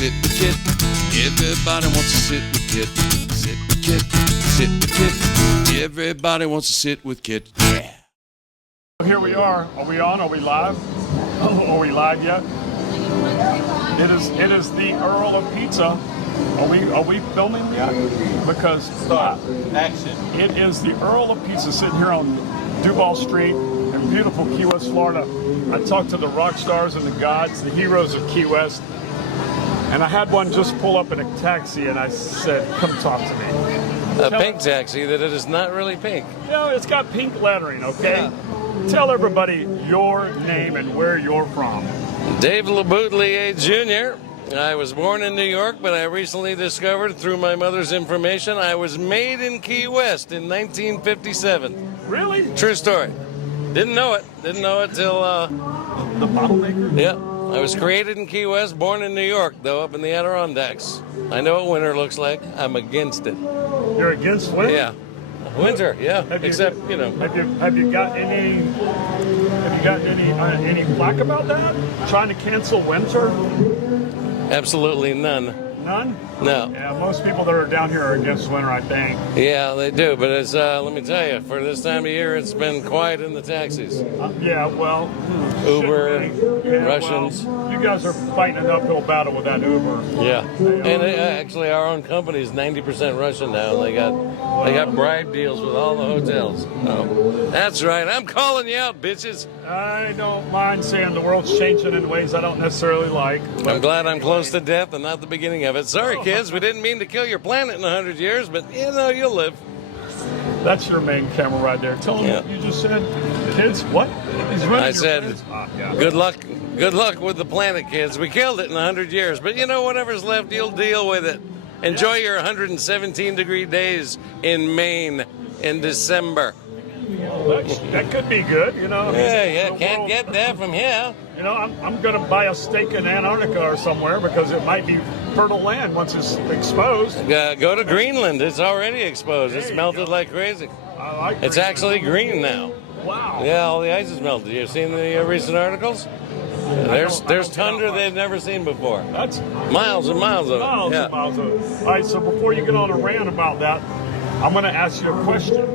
sit with Kit. Everybody wants to sit with Kit. Sit with Kit. Sit with Kit. Everybody wants to sit with Kit. Yeah. Here we are. Are we on? Are we live? Are we live yet? It is the Earl of Pizza. Are we filming yet? Because Action. it is the Earl of Pizza sitting here on Duval Street in beautiful Key West, Florida. I talked to the rock stars and the gods, the heroes of Key West. And I had one just pull up in a taxi and I said, come talk to me. A pink taxi that it is not really pink. No, it's got pink lettering, okay? Yeah. Tell everybody your name and where you're from. Dave Leboutilier Jr. I was born in New York, but I recently discovered through my mother's information I was made in Key West in 1957. Really? True story. Didn't know it. Didn't know it till, The bottlenecker? yeah. I was created in Key West, born in New York, though, up in the Adirondacks. I know what winter looks like. I'm against it. You're against winter? Yeah. Winter, yeah. Except, Have you got any flack about that? Trying to cancel winter? absolutely none. None? No. Yeah, most people that are down here are against winter, I think. Yeah, they do. But it's let me tell you, for this time of year, it's been quiet in the taxis. Yeah, well, Uber, yeah, Russians. well, you guys are fighting an uphill battle with that Uber. Yeah, and actually, our own company is 90% Russian now. They got bribe deals with all the hotels. Oh, that's right. I'm calling you out, bitches. I don't mind saying the world's changing in ways I don't necessarily like. I'm glad I'm close to death and not the beginning of it. Sorry, kids, we didn't mean to kill your planet in 100 years, but you'll live. That's your main camera right there. Tell them what you just said. Kids, what? He's running. I said, good luck with the planet, kids. We killed it in 100 years, but whatever's left, you'll deal with it. Enjoy your 117-degree days in Maine in December. Well, that could be good, Yeah, can't get that from here. I'm going to buy a stake in Antarctica or somewhere because it might be fertile land once it's exposed. Go to Greenland. It's already exposed. It's melted like crazy. I like It's Greenland. actually green now. Wow. Yeah, all the ice is melted. You've seen the recent articles? There's tundra they've never seen before. That's Miles and miles of it. miles Yeah. and miles of it. All right, so before you get on a rant about that, I'm going to ask you a question.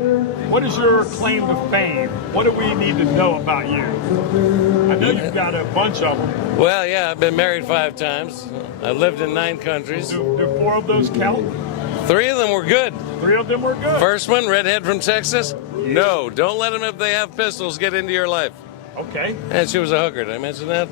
What is your claim to fame? What do we need to know about you? I know you've got a bunch of them. Well, yeah, I've been married 5 times. I've lived in 9 countries. Do 4 of those count? 3 of them were good. 3 of them were good. First one, redhead from Texas. No, don't let them, if they have pistols, get into your life. Okay. And she was a hooker. Did I mention that?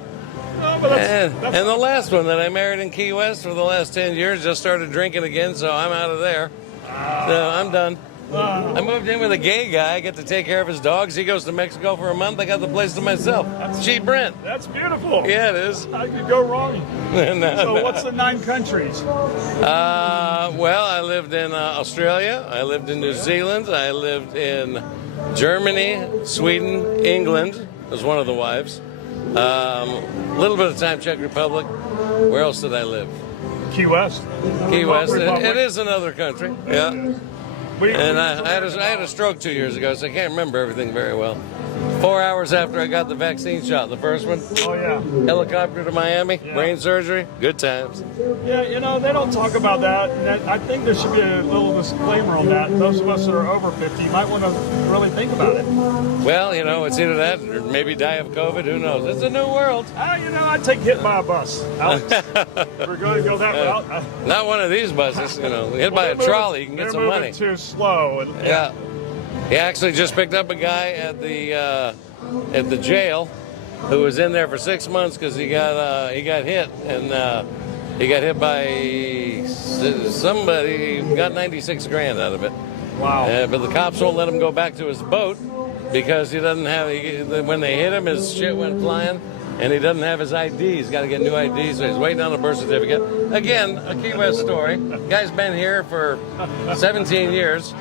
No, but And the last one that I married in Key West for the last 10 years just started drinking again, so I'm out of there. So I'm done. I moved in with a gay guy. I get to take care of his dogs. He goes to Mexico for a month. I got the place to myself. Cheap rent. That's beautiful. Yeah, it is. How could go wrong? No, So no. what's the 9 countries? Well, I lived in Australia. I lived in New Zealand. I lived in Germany, Sweden, England was one of the wives. A little bit of time, Czech Republic. Where else did I live? Key West. Key West. Republic. It is another country. Yeah. And I had a stroke 2 years ago, so I can't remember everything very well. 4 hours after I got the vaccine shot, the first one, Oh, yeah. helicopter to Miami, brain surgery, good times. Yeah, they don't talk about that. And I think there should be a little disclaimer on that. Those of us that are over 50 might want to really think about it. Well, it's either that or maybe die of COVID. Who knows? It's a new world. I'd take hit by a bus. Alex, we're going to go that route. Not one of these buses, hit by a trolley, you can get some money. Too slow. And, Yeah. He actually just picked up a guy at the jail who was in there for 6 months because he got hit and he got hit by somebody. Got 96 grand out of it. Wow. But the cops won't let him go back to his boat because he doesn't have. When they hit him, his shit went flying. And he doesn't have his ID. He's got to get a new ID, so he's waiting on a birth certificate. Again, a Key West story. Guy's been here for 17 years.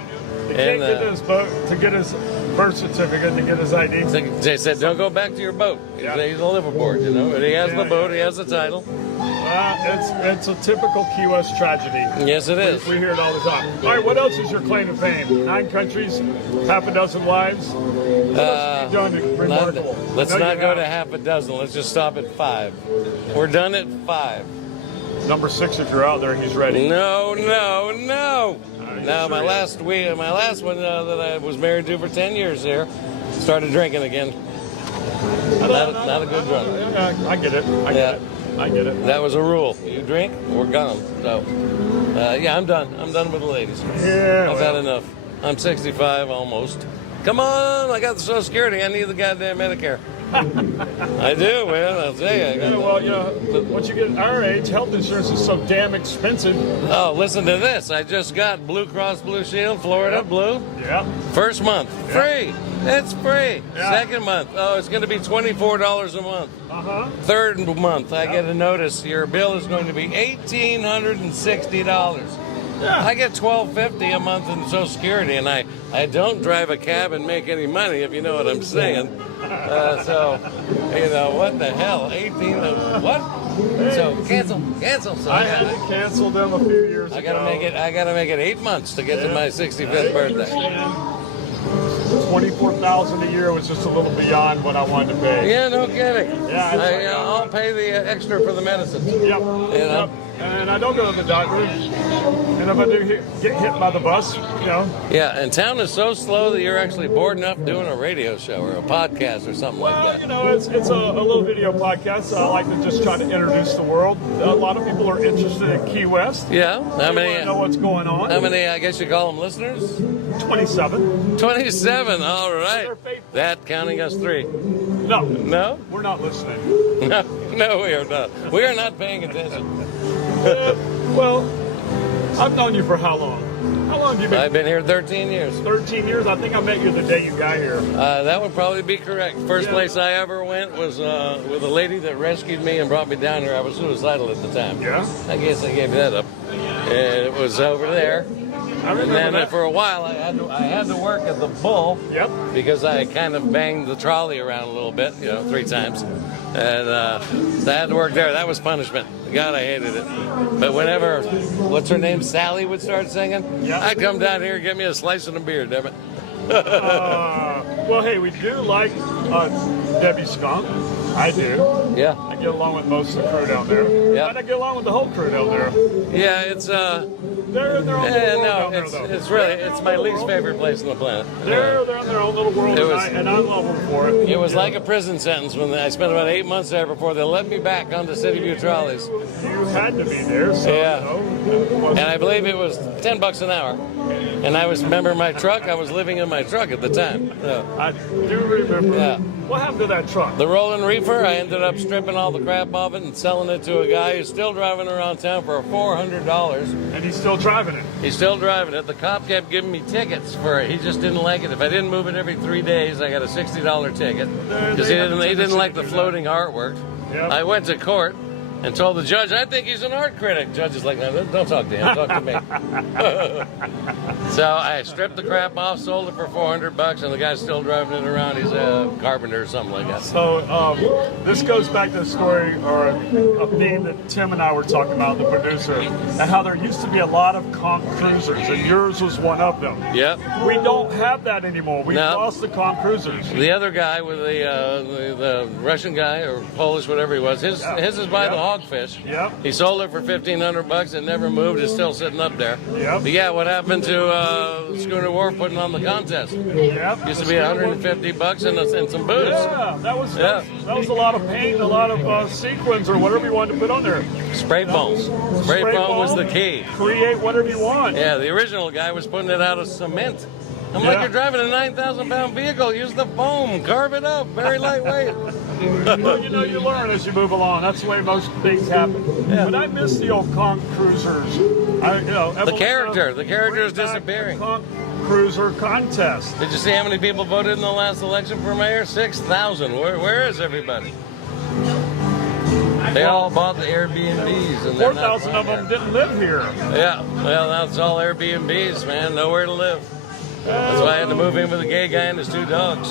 He can't get his boat to get his birth certificate to get his ID. They said, don't go back to your boat. He's a liveaboard, But he has the boat, he has the title. It's a typical Key West tragedy. Yes, it is. We hear it all the time. All right, what else is your claim to fame? 9 countries, half a dozen wives. What else have you done remarkable? Let's not go to half a dozen. Let's just stop at 5. We're done at 5. Number 6, if you're out there, he's ready. No. No, my sure last one that I was married to for 10 years here, started drinking again. Not a good drunk. I get it. I get it. That was a rule. You drink, we're gone. So, yeah, I'm done. I'm done with the ladies. Yeah. I've had enough. I'm 65 almost. Come on, I got the Social Security. I need the goddamn Medicare. I do, man. I'll tell you. Once you get our age, health insurance is so damn expensive. Oh, listen to this. I just got Blue Cross Blue Shield, Florida Blue. Yeah. First month, free. It's free. Yeah. Second month, it's going to be $24 a month. Third month, I get a notice. Your bill is going to be $1,860. Yeah. I get $1,250 a month in Social Security, and I don't drive a cab and make any money, if you know what I'm saying. So, what the hell? 18, what? So cancel. So I had to cancel them a few years ago. I gotta make it 8 months to get to my 65th birthday. $24,000 a year was just a little beyond what I wanted to pay. Yeah, no kidding. Yeah, I'll pay the extra for the medicine. Yep. Yep. And I don't go to the doctor. And if I do get hit by the bus, Yeah, and town is so slow that you're actually bored enough doing a radio show or a podcast or something like that. It's a little video podcast. So I like to just try to introduce the world. A lot of people are interested in Key West. Yeah. How many? Want to know what's going on? How many? I guess you call them listeners. 27. 27. All right. That counting us 3. No, we're not listening. No, we are not. We are not paying attention. Well, I've known you for how long? How long have you been? I've been here 13 years. 13 years? I think I met you the day you got here. That would probably be correct. First place I ever went was with a lady that rescued me and brought me down here. I was suicidal at the time. Yeah? I guess I gave that up. And it was over there. I remember And then that. for a while, I had to work at the Bull. Yep. Because I kind of banged the trolley around a little bit, 3 times. And so I had to work there. That was punishment. God, I hated it. But whenever, what's her name, Sally would start singing, Yeah. I'd come down here and get me a slice of the beer, damn it. Well, hey, we do like Debbie Skunk. I do. Yeah. I get along with most of the crew down there. Yeah. And I get along with the whole crew down there. Yeah, it's They're in their own little world down there, though. it's my least favorite place on the planet. They're in their own little world, and I love them for it. It was like a prison sentence when I spent about 8 months there before they let me back onto City View trolleys. You had to be there, so Yeah. And I believe it was $10 an hour. And I remember my truck. I was living in my truck at the time. So, I do remember. Yeah. What happened to that truck? the rolling reefer, I ended up stripping all the crap off it and selling it to a guy who's still driving around town for $400. And he's still driving it. He's still driving it. The cop kept giving me tickets for it. He just didn't like it. If I didn't move it every 3 days, I got a $60 ticket because he didn't like the floating artwork. Yep. I went to court and told the judge, I think he's an art critic. Judge is like, no, don't talk to him, talk to me. So I stripped the crap off, sold it for $400, and the guy's still driving it around. He's a carpenter or something like that. So this goes back to the story or a theme that Tim and I were talking about, the producer, and how there used to be a lot of conch cruisers, and yours was one of them. Yep. We don't have that anymore. We've No. lost the conch cruisers. The other guy with the Russian guy or Polish, whatever he was, his is by the Hogfish. Yep. He sold it for $1,500. It never moved. It's still sitting up there. Yep. But yeah, what happened to Schooner Wharf putting on the contest? Yep. Used to be $150 and some booze. Yeah, that was Yeah. that was a lot of paint, a lot of sequins or whatever you wanted to put on there. Spray foam. Spray foam was the key. Create whatever you want. Yeah, the original guy was putting it out of cement. I'm like, Yeah. you're driving a 9,000-pound vehicle. Use the foam. Carve it up. Very lightweight. Well, you learn as you move along. That's the way most things happen. Yeah. But I miss the old conch cruisers. The character is bring back disappearing. the conch cruiser contest. Did you see how many people voted in the last election for mayor? 6,000. Where is everybody? They all bought the Airbnbs. And they're not 4,000 of them didn't live here. Yeah, well, that's all Airbnbs, man. Nowhere to live. That's why I had to move in with a gay guy and his 2 dogs.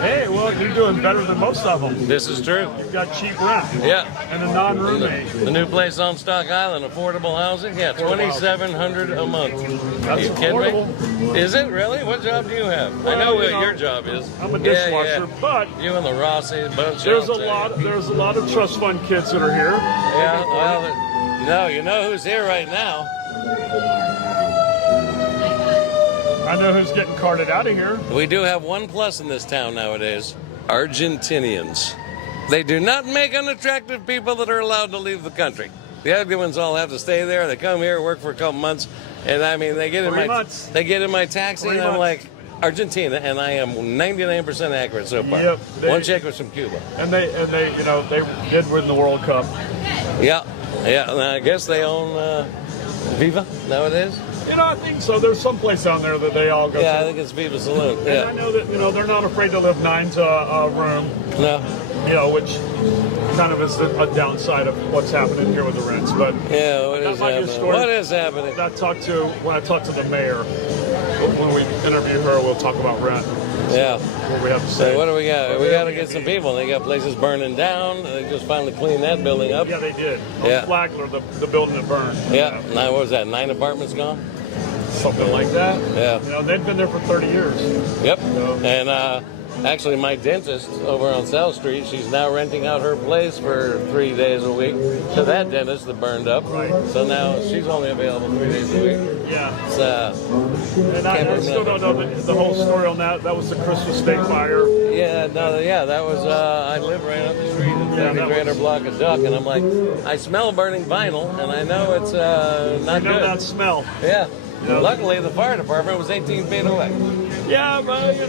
Hey, well, you're doing better than most of them. This is true. You've got cheap rent. Yeah. And a non-roommate. The new place on Stock Island, affordable housing, yeah, $2,700 a month. Are you kidding me? Is it really? What job do you have? I know Well, what your job is. I'm a dishwasher, Yeah. but You and the Rossi bunch. there's I'll a tell you. lot of trust fund kids that are here. Yeah, well, No, you know who's here right now? I know who's getting carted out of here. We do have one plus in this town nowadays. Argentinians. They do not make unattractive people that are allowed to leave the country. The ugly ones all have to stay there. They come here, work for a couple months, and I mean, they get in my taxi, and I'm like, Argentina, and I am 99% accurate so far. Yep, one chick was from Cuba. And they did win the World Cup. Yeah. And I guess they own Viva nowadays. I think so. There's some place down there that they all go to. Yeah, I think it's Viva Saloon. And Yeah. I know that they're not afraid to live 9 to a room. No. Which kind of is a downside of what's happening here with the rents. But yeah, what is happening? What is happening? When I talk to the mayor, when we interview her, we'll talk about rent. Yeah. What we have to say. So what do we got? We got to get some people. They got places burning down. They just finally cleaned that building up. Yeah, they did. Yeah. Flagler, the building that burned. Yeah. Now, what was that? 9 apartments gone? Something like that. Yeah. They've been there for 30 years. Yep. And actually, my dentist over on South Street, she's now renting out her place for 3 days a week to that dentist that burned up. Right. So now she's only available 3 days a week. Yeah. It's, I still don't know the whole story on that. That was the Christmas State fire. Yeah, that was, I live right up the street at 3300 Block of Duck, and I'm like, I smell burning vinyl, and I know it's not good. That smell. Yeah. Luckily, the fire department was 18 feet away. Yeah, but, I don't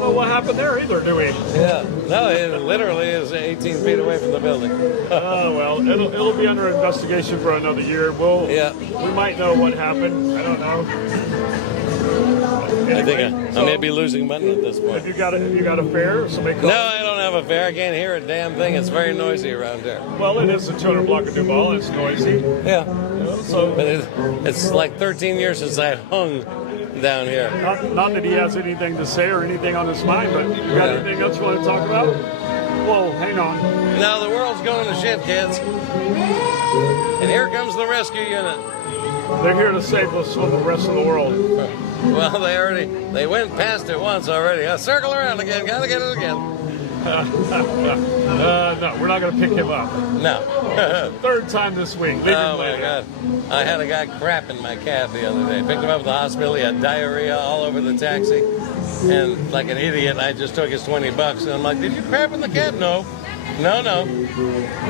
know what happened there either, do we? Yeah. No, it literally is 18 feet away from the building. Oh, well, it'll be under investigation for another year. We might know what happened. I don't know. Anyway, I think I may be losing money at this point. Have you got a fare? Somebody call? No, I don't have a fare. I can't hear a damn thing. It's very noisy around here. Well, it is the 200 block of Duval. It's noisy. Yeah. So, but it's like 13 years since I hung down here. Not that he has anything to say or anything on his mind, but you got anything else you want to talk about? Whoa, hang on. Now the world's going to shit, kids. And here comes the rescue unit. They're here to save us from the rest of the world. Well, they went past it once already. Circle around again. Gotta get it again. No, we're not going to pick him up. No. Third time this week. Oh, my God. I had a guy crap in my cab the other day. Picked him up at the hospital. He had diarrhea all over the taxi. And like an idiot, I just took his $20. And I'm like, did you crap in the cab? No.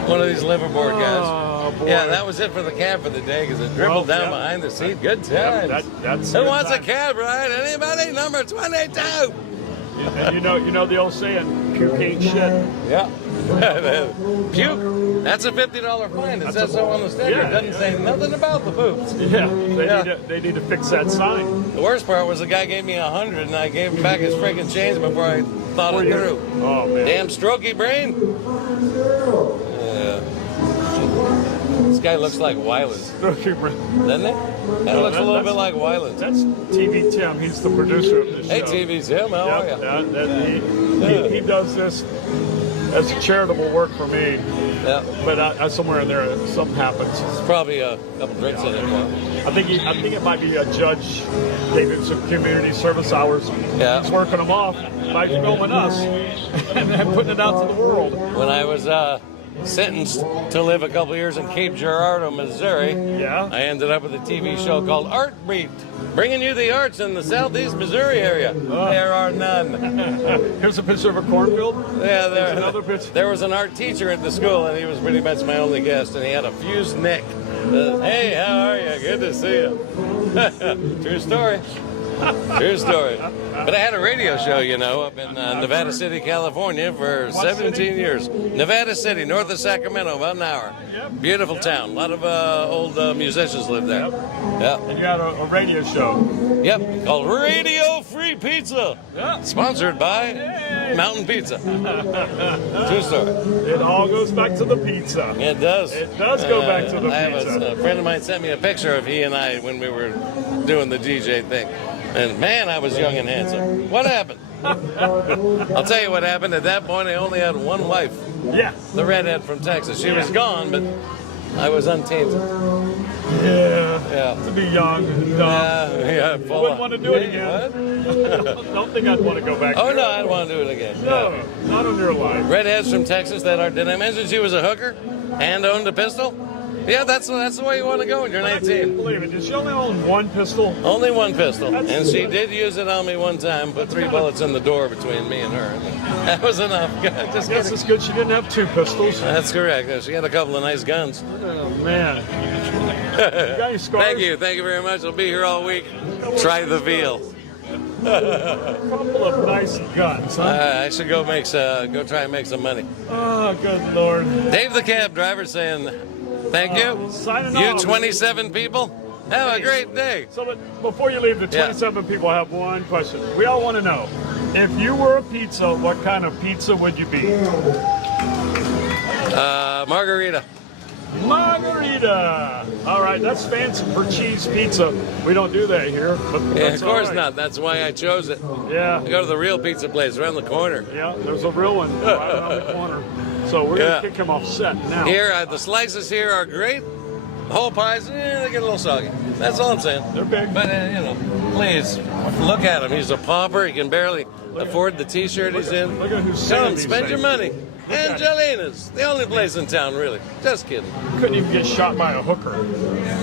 One of these liverboard guys. Oh, boy. Yeah, that was it for the cab for the day because it dribbled down behind the seat. Good times. Who wants a cab ride? Anybody? Number 22. And you know the old saying, puke ain't shit. Yeah. Puke? That's a $50 fine. It says so on the sticker. It doesn't say nothing about the poops. Yeah, they need to fix that sign. The worst part was the guy gave me $100 and I gave him back his freaking change before I thought it through. Oh, man. Damn strokey brain. Yeah. This guy looks like Wyland. Strokey brain. Doesn't he? That looks a little bit like Wyland. That's TV Tim. He's the producer of this show. Hey, TV Tim, how are you? He does this as a charitable work for me. Yeah. But somewhere in there, something happens. It's probably a couple drinks in it. I think it might be a judge gave some community service hours. Yeah. He's working them off by filming us and putting it out to the world. When I was sentenced to live a couple years in Cape Girardeau, Missouri, I ended up with a TV show called Art Beat, bringing you the arts in the southeast Missouri area. There are none. Here's a picture of a cornfield. Yeah, there's another picture. There was an art teacher at the school, and he was pretty much my only guest, and he had a fused neck. Hey, how are you? Good to see you. True story. True story. But I had a radio show, up in Nevada City, California for 17 years. Nevada City, north of Sacramento, about an hour. Beautiful town. A lot of old musicians live there. Yep. And you had a radio show. Yep, called Radio Free Pizza. Sponsored by Mountain Pizza. True story. It all goes back to the pizza. It does. It does go back to the pizza. A friend of mine sent me a picture of he and I when we were doing the DJ thing. And man, I was young and handsome. What happened? I'll tell you what happened. At that point, I only had one wife. Yeah. The redhead from Texas. She was gone, but I was untainted. Yeah. To be young and dumb. I wouldn't want to do it again. What? Don't think I'd want to go back. Oh, no, I'd want to do it again. No, not on your life. Redheads from Texas did I mention she was a hooker and owned a pistol? Yeah, that's the way you want to go when you're I can't 19. believe it. Did she only own one pistol? Only one pistol, That's and she good. did use it on me one time. Put 3 bullets in the door between me and her. That was enough. Just I guess kidding. it's good she didn't have 2 pistols. That's correct. She had a couple of nice guns. Oh, man. You got any scars? Thank you very much. I'll be here all week. Try the veal. A couple of nice guns, huh? I should go try and make some money. Oh, good Lord. Dave the cab driver saying, "Thank you. Signing You off. 27 people. Have a great day." So, but before you leave, the 27 people, I have one question. We all want to know, if you were a pizza, what kind of pizza would you be? Margarita. Margarita. All right, that's fancy for cheese pizza. We don't do that here. But Yeah, that's of course all right. not. That's why I chose it. Yeah. I go to the real pizza place around the corner. Yeah, there's a real one right around the corner. So we're Yeah. going to kick him off set now. Here, the slices here are great. The whole pies, they get a little soggy. That's all I'm saying. They're big. But, please, look at him. He's a pauper. He can barely afford the T-shirt he's in. Look at who's Come saying on, these spend your things. money. at it. Angelina's, the only place in town, really. Just kidding. Couldn't even get shot by a hooker.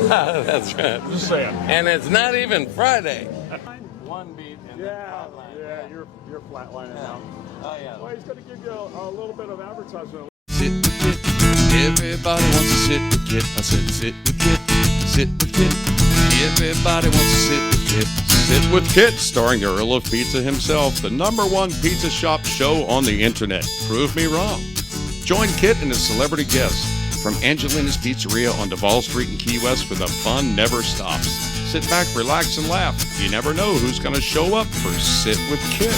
That's right. Just saying. And it's not even Friday. One beat and Yeah, you're flatlining now. Oh, yeah. Well, he's going to give you a little bit of advertisement. Sit with Kit. Everybody wants to sit with Kit. I said sit with Kit. Sit with Kit. Everybody wants to sit with Kit. Sit with Kit, starring the Earl of Pizza himself, the #1 pizza shop show on the internet. Prove me wrong. Join Kit and his celebrity guests from Angelina's Pizzeria on Duval Street in Key West, where the fun never stops. Sit back, relax, and laugh. You never know who's going to show up for Sit with Kit.